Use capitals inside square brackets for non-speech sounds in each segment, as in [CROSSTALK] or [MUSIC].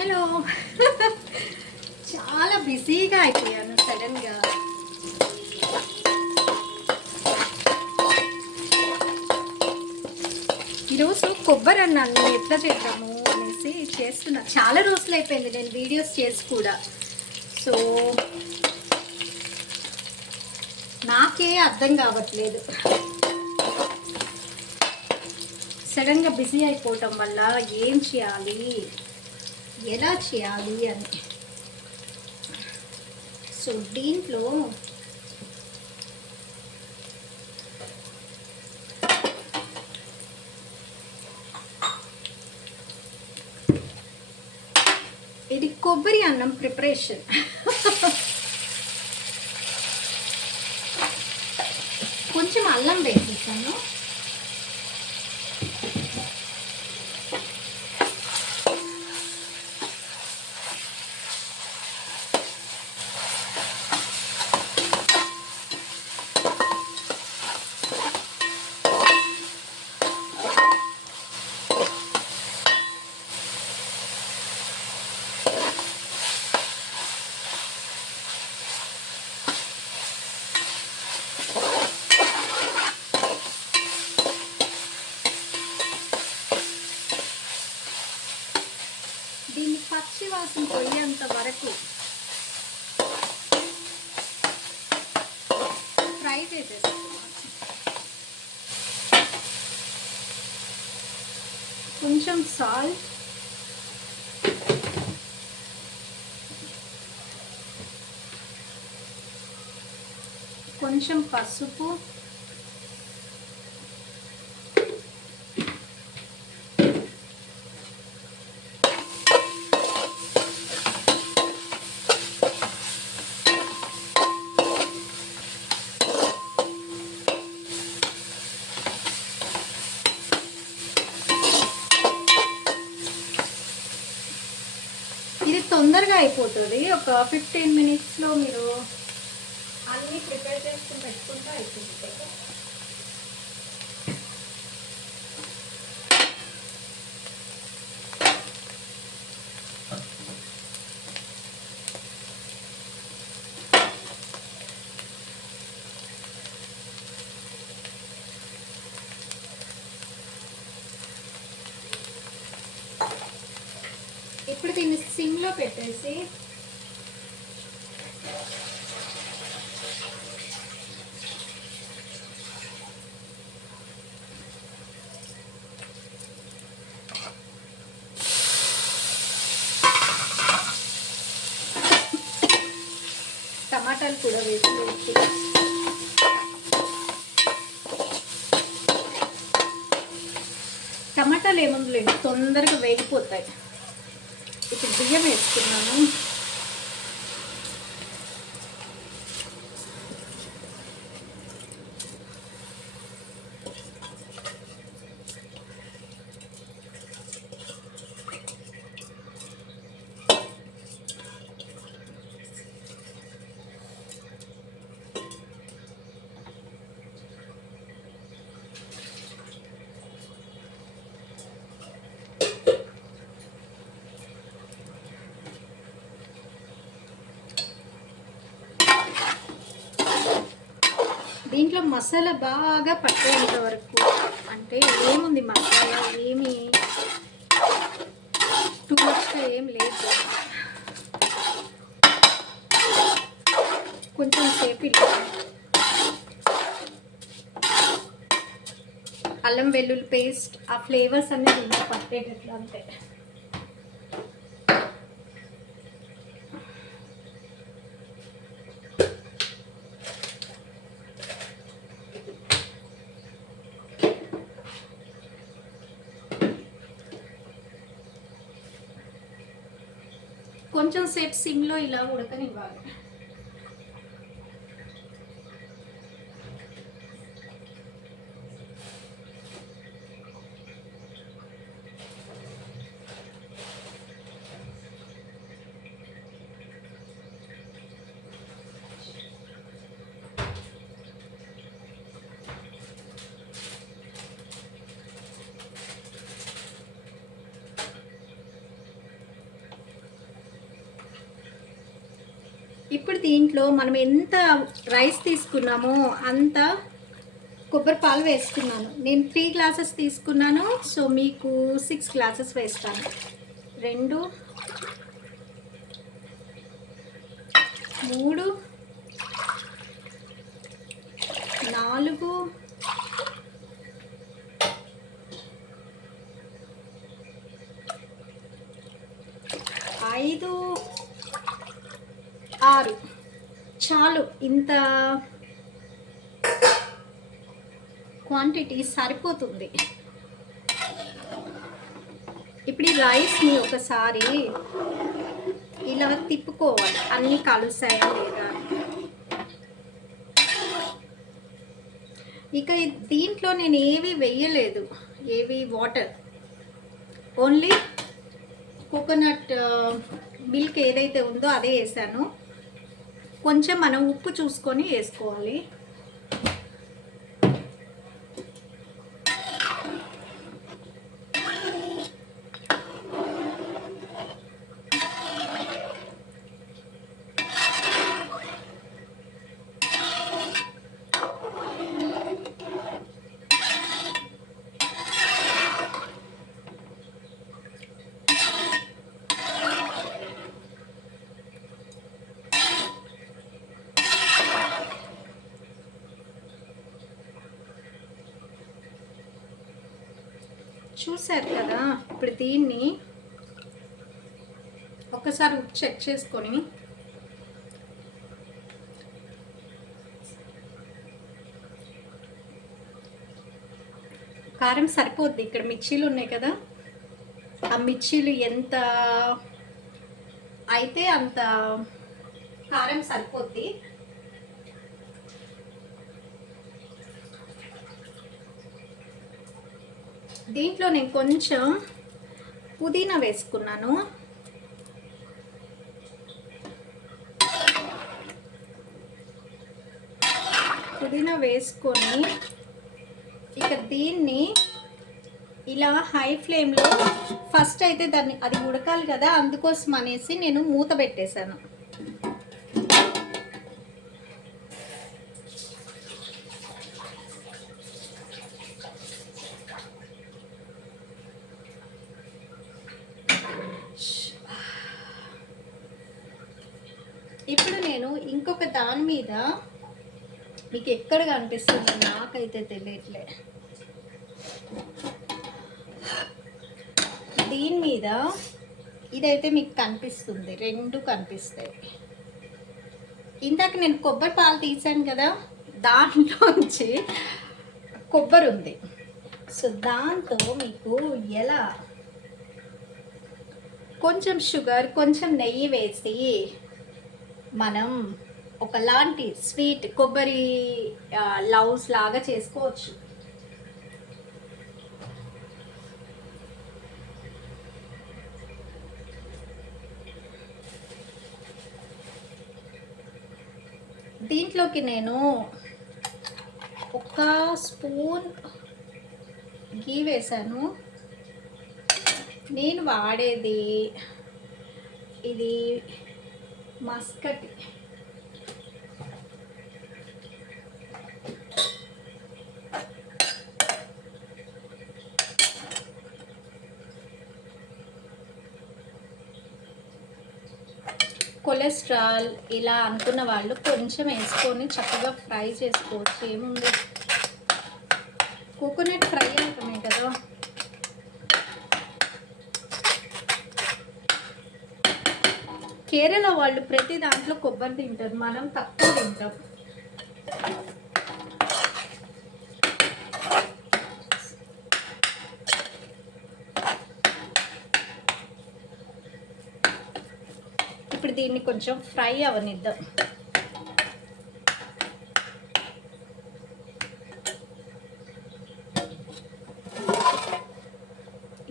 Hello. చాలా బిజీగా అయిపోయాను సడన్గా ఈరోజు కొబ్బరి అన్నాను ఎట్లా చేద్దాము అనేసి చేస్తున్నా. చాలా రోజులు అయిపోయింది నేను వీడియోస్ చేసి కూడా. సో నాకే అర్థం కావట్లేదు. సడన్గా బిజీ అయిపోవటం వల్ల ఏం చేయాలి? ఎలా చేయాలి అని. సో దీంట్లో ఇది కొబ్బరి అన్నం ప్రిపరేషన్. కొంచెం అల్లం వేసేసాను దీన్ని పచ్చి వాసన పోయేంత వరకు ఫ్రై చేసేసుకున్నాను కొంచెం సాల్ట్ కొంచెం పసుపు ఇది తొందరగా అయిపోతుంది ఒక ఫిఫ్టీన్ మినిట్స్లో మీరు అన్నీ ప్రిపేర్ చేసుకుని పెట్టుకుంటే అయిపోతుంది ఇప్పుడు దీన్ని సిమ్లో పెట్టేసి వేగిపోతాయి. ఇప్పుడు బియ్యం వేసుకున్నాను దీంట్లో మసాలా బాగా పట్టేంత వరకు అంటే ఏముంది మసాలా? ఏమి? టూ మచ్గా ఏం లేదు. కొంచెం సేపు అల్లం వెల్లుల్లి పేస్ట్ ఆ ఫ్లేవర్స్ అన్ని దీంట్లో పట్టేటట్లు అంతే. కొంచెం సేపు సిమ్లో ఇలా ఉడకనివ్వాలి. ఇప్పుడు దీంట్లో మనం ఎంత రైస్ తీసుకున్నామో అంత కొబ్బరి పాలు వేసుకున్నాను నేను త్రీ గ్లాసెస్ తీసుకున్నాను సో మీకు సిక్స్ గ్లాసెస్ వేస్తాను. రెండు మూడు ఇంత క్వాంటిటీ సరిపోతుంది. ఇప్పుడు ఈ రైస్ని ఒకసారి ఇలా తిప్పుకోవాలి. అన్నీ కలుస్తాయా లేదా? ఇక దీంట్లో నేను ఏవి వేయలేదు. ఏవి? వాటర్ ఓన్లీ కోకోనట్ మిల్క్ ఏదైతే ఉందో అదే వేసాను. కొంచెం మనం ఉప్పు చూసుకొని వేసుకోవాలి. చూశారు కదా ఇప్పుడు దీన్ని ఒకసారి ఉప్పు చెక్ చేసుకొని కారం సరిపోద్ది. ఇక్కడ మిర్చీలు ఉన్నాయి కదా ఆ మిర్చీలు ఎంత అయితే అంత కారం సరిపోద్ది. దీంట్లో నేను కొంచెం పుదీనా వేసుకున్నాను. పుదీనా వేసుకొని ఇక దీన్ని ఇలా హై ఫ్లేమ్లో ఫస్ట్ అయితే దాన్ని అది ఉడకాలి కదా అందుకోసం అనేసి నేను మూత పెట్టేశాను ఇప్పుడు నేను ఇంకొక దాని మీద మీకు ఎక్కడ కనిపిస్తుంది నాకైతే తెలియట్లే. దీని మీద ఇదైతే మీకు కనిపిస్తుంది రెండు కనిపిస్తాయి. ఇందాక నేను కొబ్బరి పాలు తీసాను కదా దాంట్లోంచి కొబ్బరి ఉంది. సో దాంతో మీకు ఎలా కొంచెం షుగర్ కొంచెం నెయ్యి వేసి మనం ఒకలాంటి స్వీట్ కొబ్బరి లవ్స్ లాగా చేసుకోవచ్చు. దీంట్లోకి నేను ఒక స్పూన్ గీ వేసాను నేను వాడేది ఇది మస్కట్. కొలెస్ట్రాల్ ఇలా అనుకున్న వాళ్ళు కొంచెం వేసుకొని చక్కగా ఫ్రై చేసుకోవచ్చు. ఏముంది? కోకోనట్ ఫ్రై అవుతున్నాయి కదా. కేరళ వాళ్ళు ప్రతి దాంట్లో కొబ్బరి తింటారు. మనం తక్కువ తింటాం ఇప్పుడు దీన్ని కొంచెం ఫ్రై అవనిద్దాం.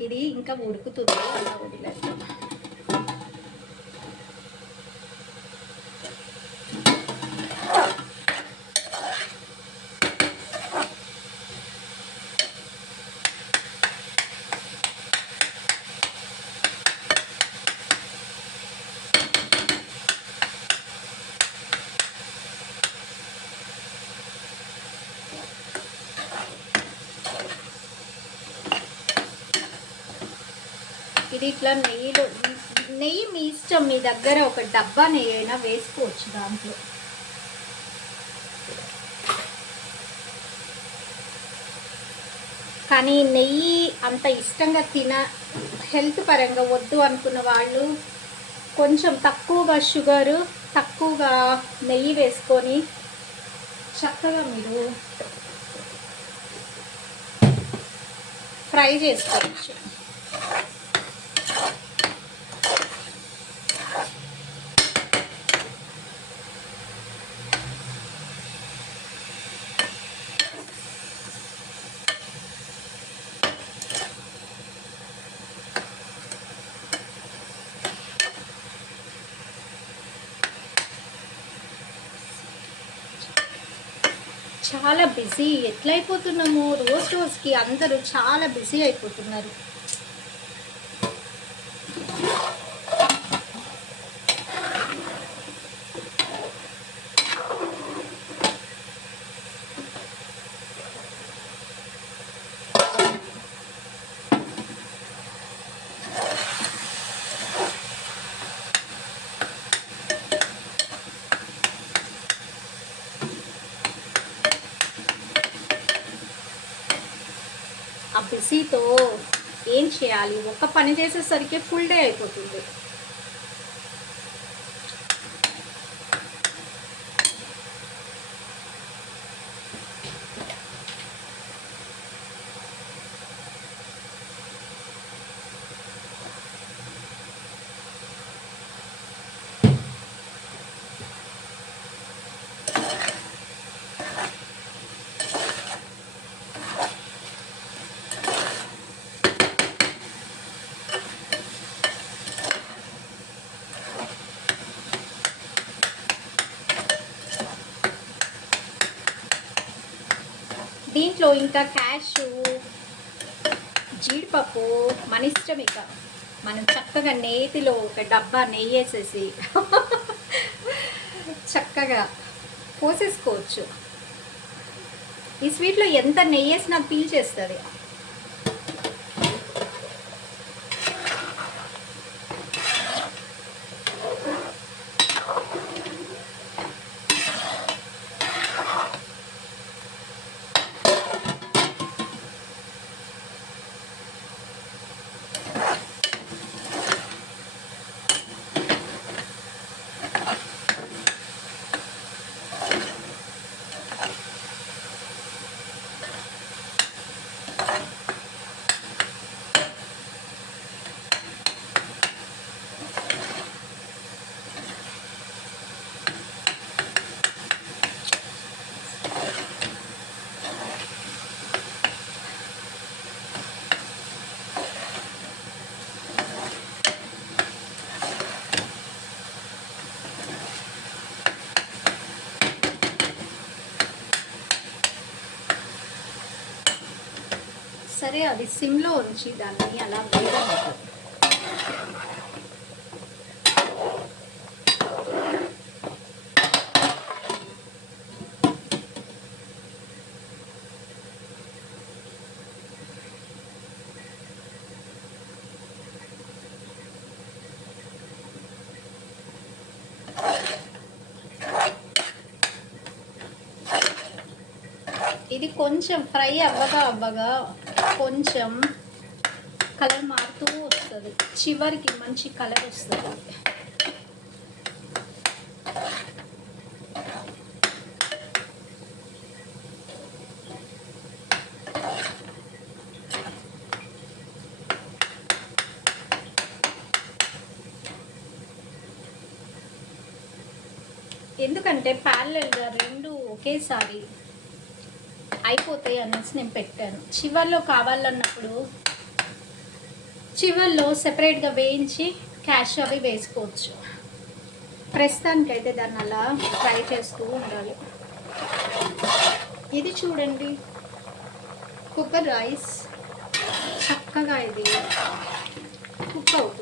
ఇది ఇంకా ఉడుకుతుంది. అలా వదిలేద్దాం ఇది ఇట్లా నెయ్యిలో నెయ్యి మీ ఇష్టం మీ దగ్గర ఒక డబ్బా నెయ్యి అయినా వేసుకోవచ్చు దాంట్లో. కానీ నెయ్యి అంత ఇష్టంగా తిన హెల్త్ పరంగా వద్దు అనుకున్న వాళ్ళు కొంచెం తక్కువగా షుగరు తక్కువగా నెయ్యి వేసుకొని చక్కగా మీరు ఫ్రై చేసుకోవచ్చు. చాలా బిజీ. ఎట్లయిపోతున్నాము? రోజు రోజుకి అందరూ చాలా బిజీ అయిపోతున్నారు. బిజీతో ఏం చేయాలి? ఒక్క పని చేసేసరికి ఫుల్ డే అయిపోతుంది. దీంట్లో ఇంకా క్యాషు జీడిపప్పు మన ఇష్టం ఇక. మనం చక్కగా నేతిలో ఒక డబ్బా నెయ్యి వేసేసి [LAUGHS] చక్కగా పోసేసుకోవచ్చు ఈ స్వీట్లో ఎంత నెయ్యి వేసినా పీల్ చేస్తుంది. సరే అది సిమ్లో ఉంచి దాన్ని అలా వేయడం ఇది కొంచెం ఫ్రై అవ్వగా అవ్వగా కొంచెం కలర్ మారుతూ వస్తుంది. చివరికి మంచి కలర్ వస్తుంది. ఎందుకంటే ప్యారలల్గా రెండు ఒకేసారి అయిపోతాయి అనేసి నేను పెట్టాను. చివర్లో కావాలన్నప్పుడు చివర్లో సెపరేట్గా వేయించి క్యాష్ అవి వేసుకోవచ్చు. ప్రస్తుతానికైతే దాన్ని అలా ఫ్రై చేస్తూ ఉండాలి. ఇది చూడండి. Cooker rice. చక్కగా ఇది కుక్ అవుతుంది.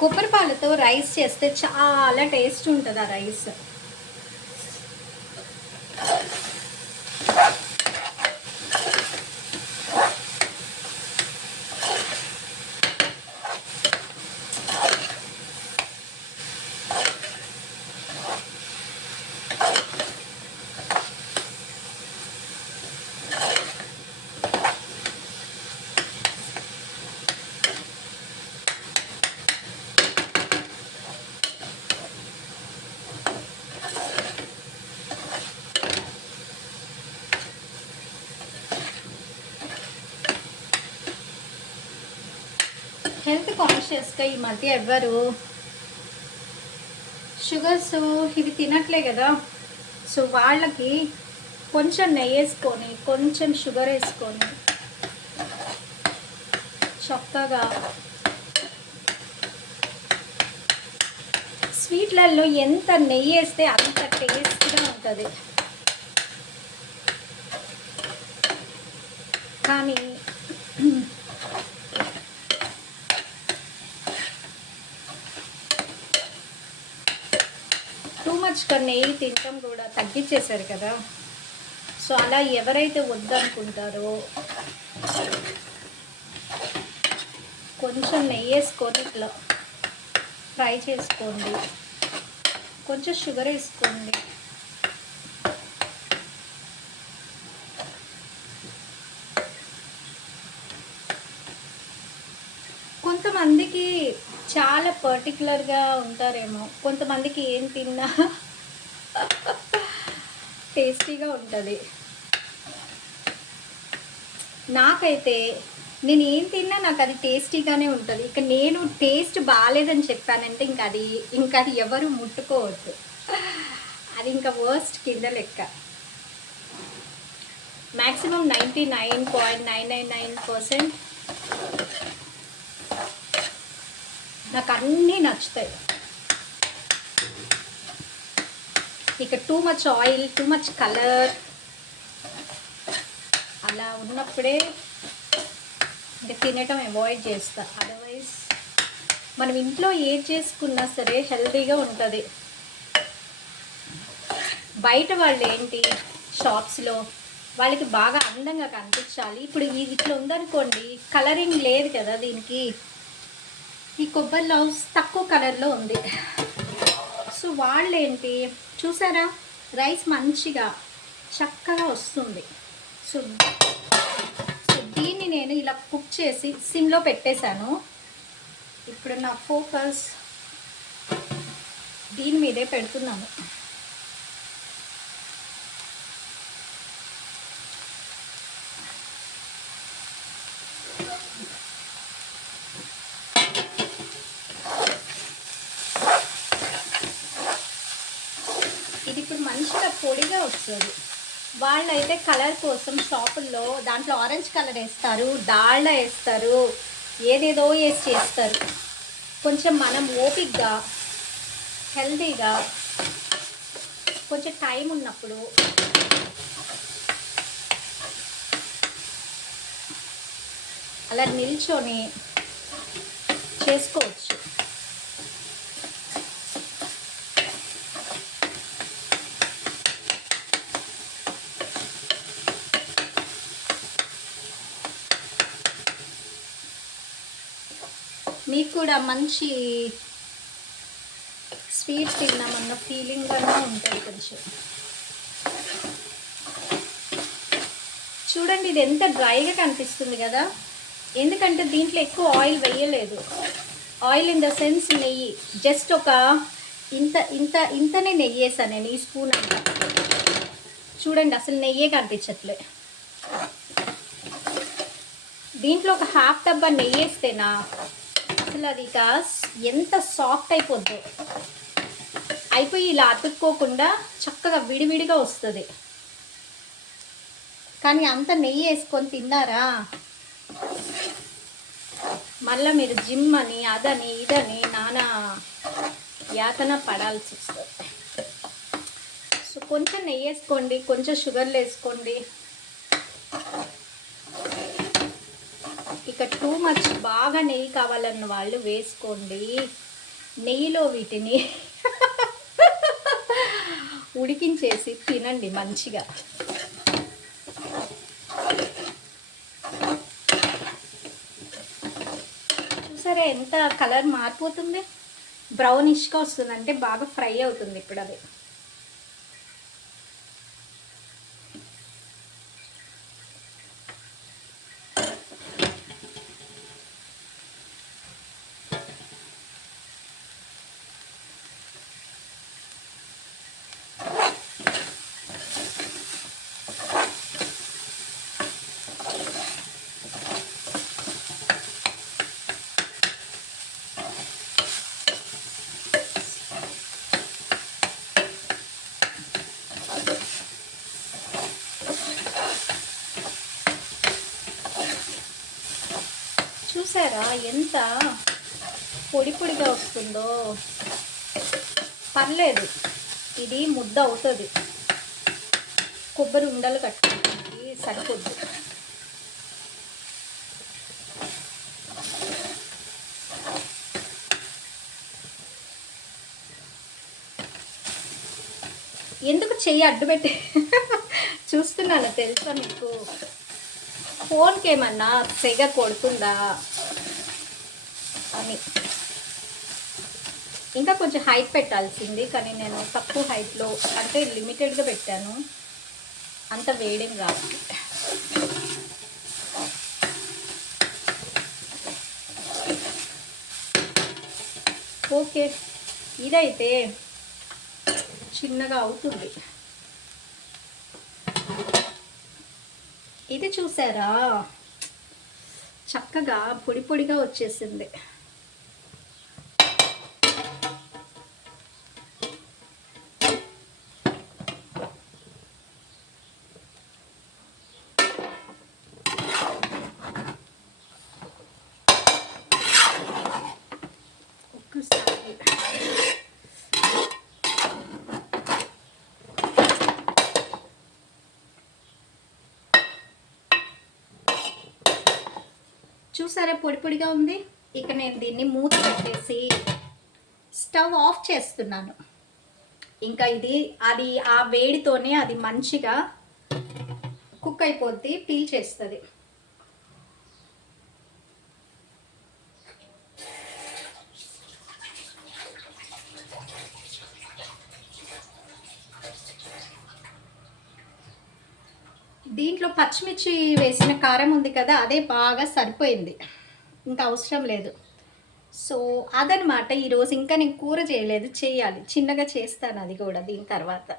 కొబ్బరి పాలతో రైస్ చేస్తే చాలా టేస్ట్ ఉంటుంది ఆ రైస్. హెల్త్ ఈ మధ్య ఎవ్వరు? షుగర్స్ ఇవి తినట్లే కదా. సో వాళ్ళకి కొంచెం నెయ్యి వేసుకొని కొంచెం షుగర్ వేసుకొని చక్కగా స్వీట్లలో ఎంత నెయ్యి వేస్తే అంత టేస్ట్గా ఉంటుంది. కానీ ఇక్కడ నెయ్యి తినటం కూడా తగ్గించేశారు కదా. సో అలా ఎవరైతే వద్దనుకుంటారో కొంచెం నెయ్యి వేసుకొని ఇట్లా ఫ్రై చేసుకోండి. కొంచెం షుగర్ వేసుకోండి. కొంతమందికి చాలా పర్టికులర్గా ఉంటారేమో. కొంతమందికి ఏం తిన్నా టేస్టీగా ఉంటుంది. నాకైతే నేను ఏం తిన్నా నాకు అది టేస్టీగానే ఉంటుంది. ఇక నేను టేస్ట్ బాగాలేదని చెప్పానంటే ఇంకా అది ఇంకా అది ఎవరు ముట్టుకోవద్దు. అది ఇంకా వర్స్ట్ కింద లెక్క. Maximum ninety nine point nine nine nine percent నాకు అన్నీ నచ్చుతాయి. ఇక too much oil too much colour అలా ఉన్నప్పుడే ఇంకా తినటం అవాయిడ్ చేస్తా. అదర్వైజ్ మనం ఇంట్లో ఏది చేసుకున్నా సరే హెల్తీగా ఉంటుంది. బయట వాళ్ళు ఏంటి? షాప్స్లో వాళ్ళకి బాగా అందంగా కనిపించాలి. ఇప్పుడు ఇది ఇట్లా ఉందనుకోండి కలరింగ్ లేదు కదా దీనికి. ఈ కొబ్బరి లవ్స్ తక్కువ కలర్లో ఉంది. సో వాళ్ళు ఏంటి చూసారా? రైస్ మంచిగా చక్కగా వస్తుంది. సో సో దీన్ని నేను ఇలా కుక్ చేసి సిమ్లో పెట్టేశాను. ఇప్పుడు నా ఫోకస్ దీని మీదే పెడుతున్నాను ఇది ఇప్పుడు మంచిగా పొడిగా వాళ్ళైతే కలర్ కోసం షాపుల్లో దాంట్లో ఆరెంజ్ కలర్ వేస్తారు డాల్డా వేస్తారు ఏదేదో వేసి చేస్తారు. కొంచెం మనం ఓపిక్గా హెల్తీగా కొంచెం టైం ఉన్నప్పుడు అలా నిల్చొని చేసుకోవచ్చు. కూడా మంచి స్వీట్ తిన్నామన్న ఫీలింగ్ అన్నా ఉంటుంది కొంచెం. చూడండి ఇది ఎంత డ్రైగా కనిపిస్తుంది కదా. ఎందుకంటే దీంట్లో ఎక్కువ ఆయిల్ వేయలేదు. ఆయిల్ ఇన్ ద సెన్స్ నెయ్యి. జస్ట్ ఒక ఇంత ఇంత ఇంతనే నెయ్యి వేసాను నేను ఈ స్పూన్ అంత. చూడండి అసలు నెయ్యే కనిపించట్లే. దీంట్లో ఒక హాఫ్ డబ్బా నెయ్యి వేస్తేనా అసలు అది కాస్ ఎంత సాఫ్ట్ అయిపోద్దో. అయిపోయి ఇలా అతుక్కోకుండా చక్కగా విడివిడిగా వస్తుంది. కానీ అంత నెయ్యి వేసుకొని తిన్నారా? మళ్ళీ మీరు జిమ్ అని అదని ఇదని నానా యాతన పడాల్సి వస్తుంది. సో కొంచెం నెయ్యి వేసుకోండి కొంచెం షుగర్లు వేసుకోండి. ఇక టూ మచ్ బాగా నెయ్యి కావాలన్న వాళ్ళు వేసుకోండి. నెయ్యిలో వీటిని ఉడికించేసి తినండి మంచిగా. చూసారా ఎంత కలర్ మారిపోతుంది? బ్రౌనిష్గా వస్తుంది అంటే బాగా ఫ్రై అవుతుంది ఇప్పుడు అది చూసారా ఎంత పొడి పొడిగా వస్తుందో. పర్లేదు. ఇది ముద్ద అవుతుంది. కొబ్బరి ఉండలు కట్టి సరిపోద్ది. ఎందుకు చెయ్యి అడ్డుపెట్టి [LAUGHS] చూస్తున్నాను తెలుసా మీకు? ఫోన్కి ఏమన్నా సెగ కొడుతుందా? అని. ఇంకా కొంచెం హైట్ పెట్టాల్సింది కానీ నేను తక్కువ హైట్లో అంటే లిమిటెడ్గా పెట్టాను. అంత వేడిం రాదు ఓకే. ఇదైతే చిన్నగా అవుతుంది. ఇది చూసారా? చక్కగా పొడి పొడిగా వచ్చేసింది. చూసారా? పొడి పొడిగా ఉంది. ఇక నేను దీన్ని మూత పెట్టేసి స్టవ్ ఆఫ్ చేస్తున్నాను. ఇంకా ఇది అది ఆ వేడితోనే అది మంచిగా కుక్ అయిపోద్ది పీల్ చేస్తుంది. దీంట్లో పచ్చిమిర్చి వేసిన కారం ఉంది కదా అదే బాగా సరిపోయింది. ఇంకా అవసరం లేదు. సో అదనమాట ఈరోజు. ఇంకా నేను కూర చేయలేదు చేయాలి. చిన్నగా చేస్తాను అది కూడా దీని తర్వాత.